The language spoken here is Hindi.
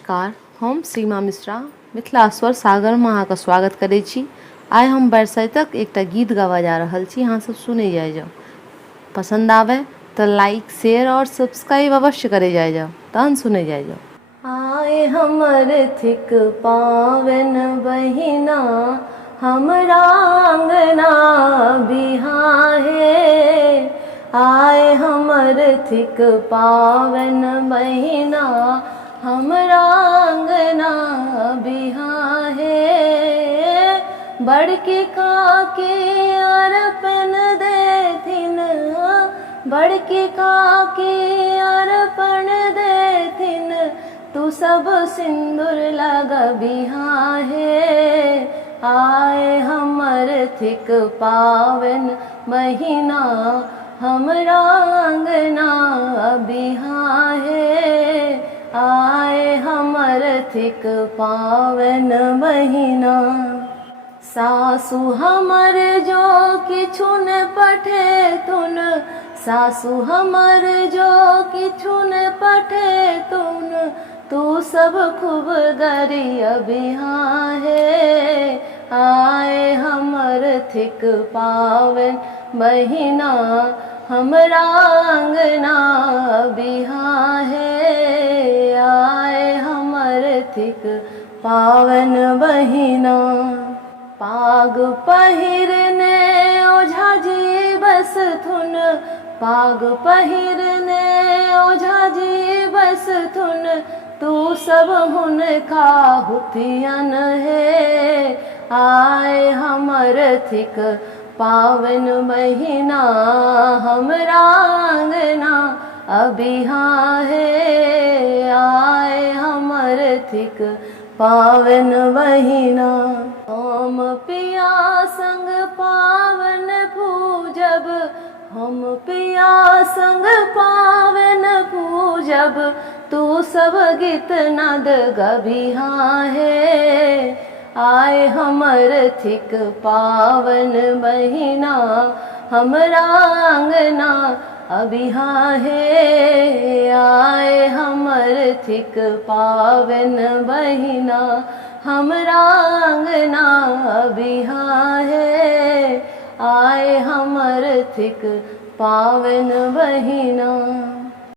नमस्कार, हम सीमा मिश्रा मिथिला स्वर सागर में अहाँके स्वागत करै छी। आइ हम बरसाइतक एकटा गीत गावा जा रहल छी, अहाँ सब सुनै जाइ जाओ। पसंद आवे तो लाइक शेयर और सब्सक्राइब अवश्य करे जाए जाओ। तहन सुनै जाइ जाओ। आए हमर थिक पावन बहिना हमरा अंगना बिहाहे। आए हमर थिक पावन बहिना हमरा अंगना बिहाहे। बड़की काकी अरपन देथिन, बड़की काकी अरपन देथिन, तू सब सिंदूर लगबिहाहे। आए हमर थिक पावन महीना हमरा अंगना बिहाहे। आए हमर थिक पावन महीना। सासु हमर जो किछु न पठेथुन, सासु हमर जो किछु न पठेथुन, तू सब खूब गरियबिहाहे। आए हमर थिक पावन महीना हमरा अंगना बिहाहे। आए हमर थिक पावन बहिना। पाग पहिरने ओझाजी बसथुन, पाग पहिरने ओझाजी बसथुन, तू सब हुनका हुथियन हे। आए हमर थिक पावन महीना हमरा अंगना अबिहाहे। आए हमर थिक पावन महीना। हम पिया संग पावन पूजब, हम पिया संग पावन पूजब, तू सब गीत नद गबिहाहे। आए हमर थिक पावन महीना हमरा अंगना अबिहाहे। आए हमर थिक पावन महीना हमरा अंगना अबिहाहे। आए हमर थिक पावन महीना।